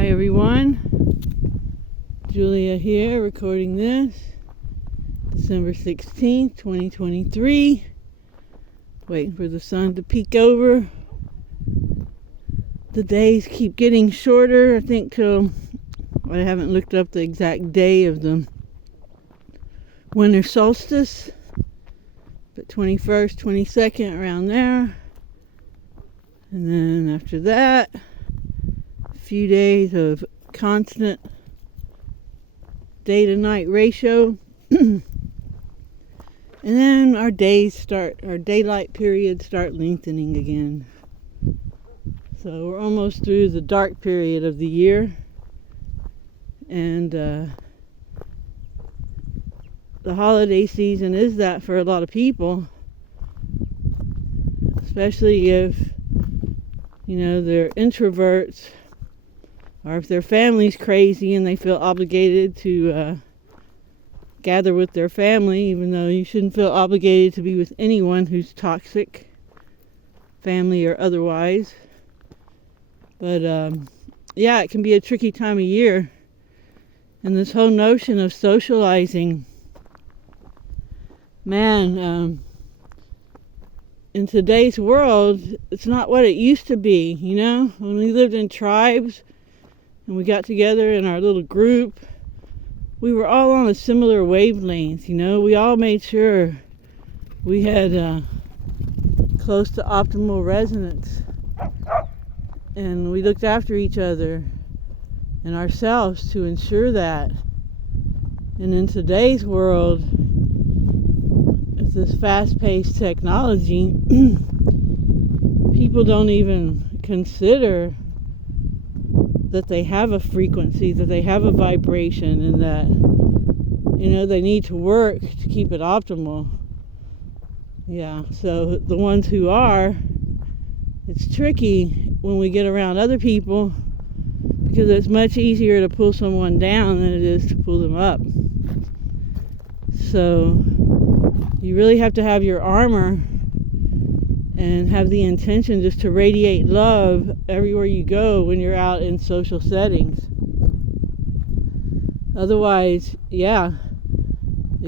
Hi everyone, Julia here recording this, December 16th, 2023, waiting for the sun to peek over. The days keep getting shorter, I think till, I haven't looked up the exact day of the winter solstice, but 21st, 22nd, around there, and then after that, few days of constant day to night ratio and then our daylight periods start lengthening again. So we're almost through the dark period of the year, and the holiday season is that for a lot of people, especially if they're introverts, or if their family's crazy and they feel obligated to gather with their family, even though you shouldn't feel obligated to be with anyone who's toxic, family or otherwise. But it can be a tricky time of year. And this whole notion of socializing, in today's world, it's not what it used to be, When we lived in tribes, and we got together in our little group, we were all on a similar wavelength, We all made sure we had close to optimal resonance. And we looked after each other and ourselves to ensure that. And in today's world, with this fast-paced technology, people don't even consider that they have a frequency, that they have a vibration, and that, they need to work to keep it optimal. Yeah, so the ones who are, it's tricky when we get around other people, because it's much easier to pull someone down than it is to pull them up. So you really have to have your armor and have the intention just to radiate love everywhere you go when you're out in social settings. Otherwise, it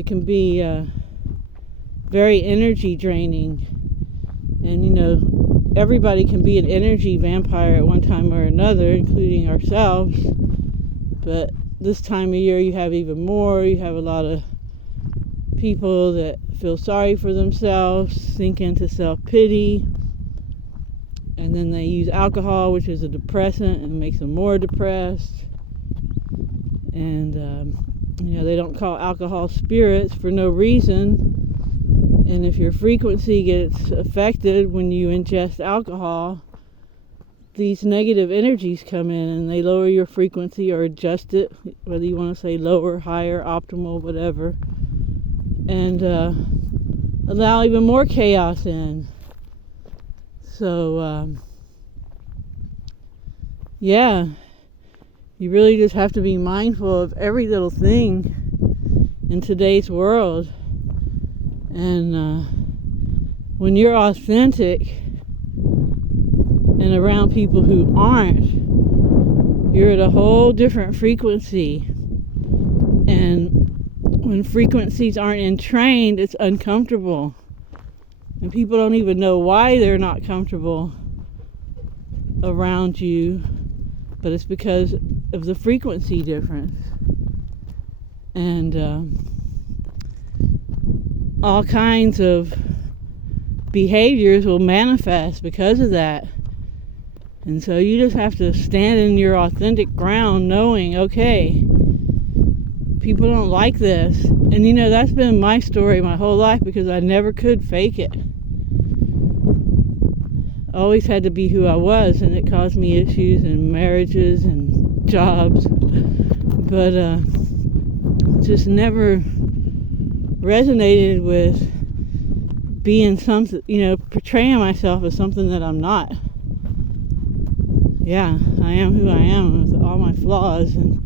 can be very energy draining. And, everybody can be an energy vampire at one time or another, including ourselves. But this time of year, you have even more. You have a lot of people that feel sorry for themselves, sink into self-pity, and then they use alcohol, which is a depressant, and makes them more depressed. And they don't call alcohol spirits for no reason. And if your frequency gets affected when you ingest alcohol, these negative energies come in and they lower your frequency or adjust it, whether you want to say lower, higher, optimal, whatever, and allow even more chaos in. So, you really just have to be mindful of every little thing in today's world. And when you're authentic and around people who aren't, you're at a whole different frequency. And when frequencies aren't entrained, it's uncomfortable. And people don't even know why they're not comfortable around you, but it's because of the frequency difference. And all kinds of behaviors will manifest because of that. And so you just have to stand in your authentic ground knowing, okay, people don't like this. And that's been my story my whole life, because I never could fake it. I always had to be who I was, and it caused me issues in marriages and jobs. But just never resonated with being something, portraying myself as something that I'm not. Yeah, I am who I am with all my flaws, and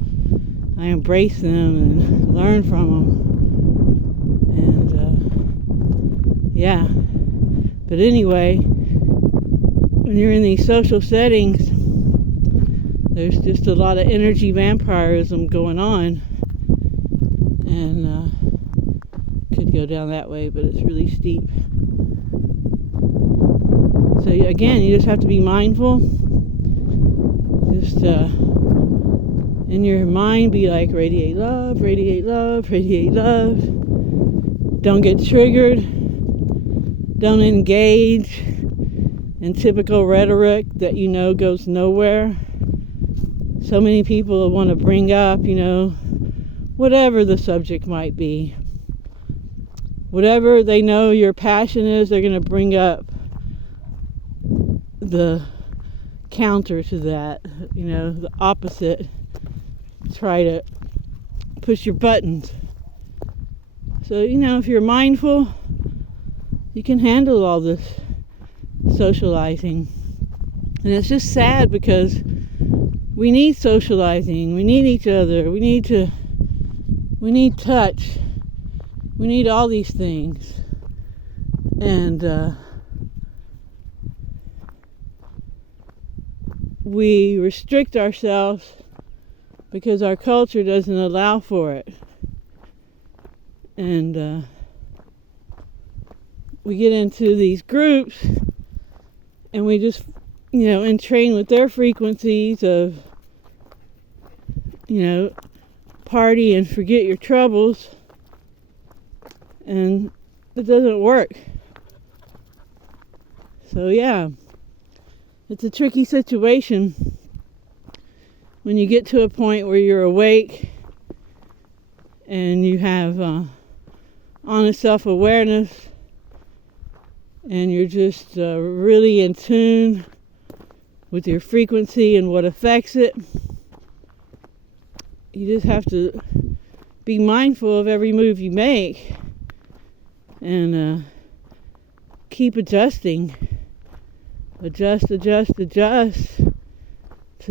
I embrace them and learn from them. And but anyway, when you're in these social settings, There's just a lot of energy vampirism going on, and could go down that way, but it's really steep. So again, you just have to be mindful. Just in your mind, be like, radiate love, radiate love, radiate love. Don't get triggered. Don't engage in typical rhetoric that you know goes nowhere. So many people want to bring up, whatever the subject might be. Whatever they know your passion is, they're going to bring up the counter to that, the opposite. Try to push your buttons. So, if you're mindful, you can handle all this socializing. And it's just sad because we need socializing. We need each other. We need touch. We need all these things. And we restrict ourselves because our culture doesn't allow for it. And we get into these groups and we just, entrain with their frequencies of, party and forget your troubles. And it doesn't work. So yeah, it's a tricky situation when you get to a point where you're awake and you have honest self-awareness and you're just really in tune with your frequency and what affects it. You just have to be mindful of every move you make and keep adjusting. Adjust to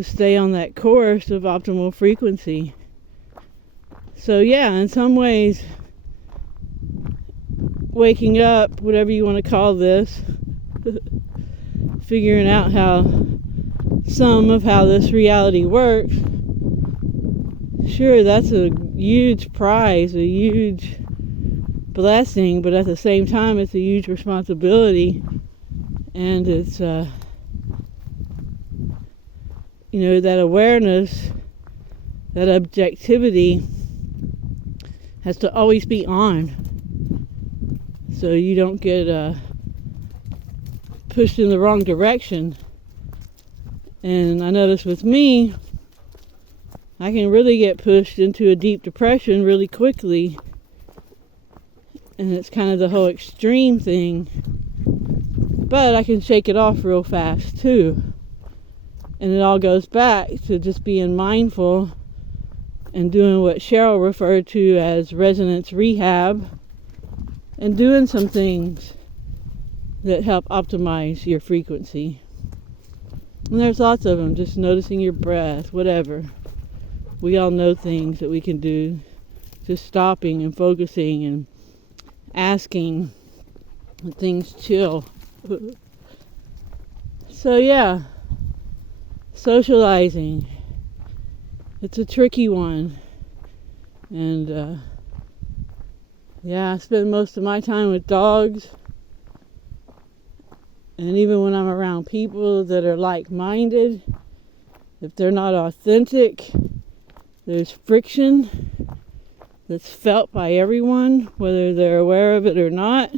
stay on that course of optimal frequency. So yeah, in some ways, waking up, whatever you want to call this, figuring out some of how this reality works, sure, that's a huge prize, a huge blessing, but at the same time, it's a huge responsibility. And it's, that awareness, that objectivity has to always be on. So you don't get pushed in the wrong direction. And I notice with me, I can really get pushed into a deep depression really quickly. And it's kind of the whole extreme thing. But I can shake it off real fast too. And it all goes back to just being mindful and doing what Cheryl referred to as resonance rehab and doing some things that help optimize your frequency. And there's lots of them, just noticing your breath, whatever. We all know things that we can do. Just stopping and focusing and asking when things chill. So yeah, socializing. It's a tricky one. And I spend most of my time with dogs. And even when I'm around people that are like-minded, if they're not authentic, there's friction that's felt by everyone, whether they're aware of it or not.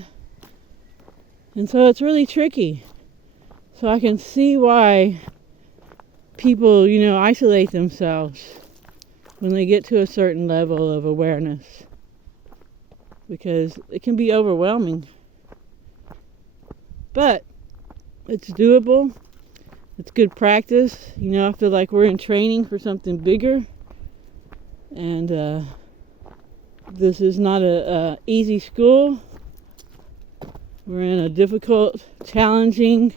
And so it's really tricky. So I can see why people, isolate themselves when they get to a certain level of awareness. Because it can be overwhelming. But it's doable. It's good practice. I feel like we're in training for something bigger. And this is not a easy school. We're in a difficult, challenging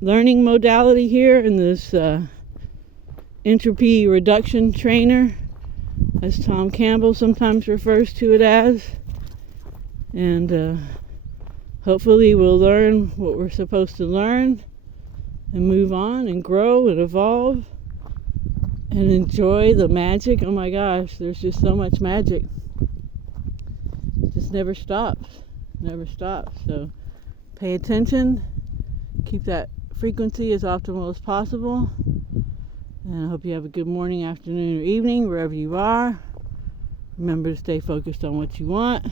learning modality here in this entropy reduction trainer, as Tom Campbell sometimes refers to it as. And hopefully we'll learn what we're supposed to learn and move on and grow and evolve and enjoy the magic. Oh my gosh, there's just so much magic. It just never stops. So pay attention, keep that frequency as optimal as possible, and I hope you have a good morning, afternoon, or evening wherever you are. Remember to stay focused on what you want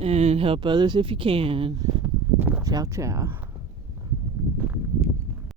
and help others if you can. Ciao, ciao.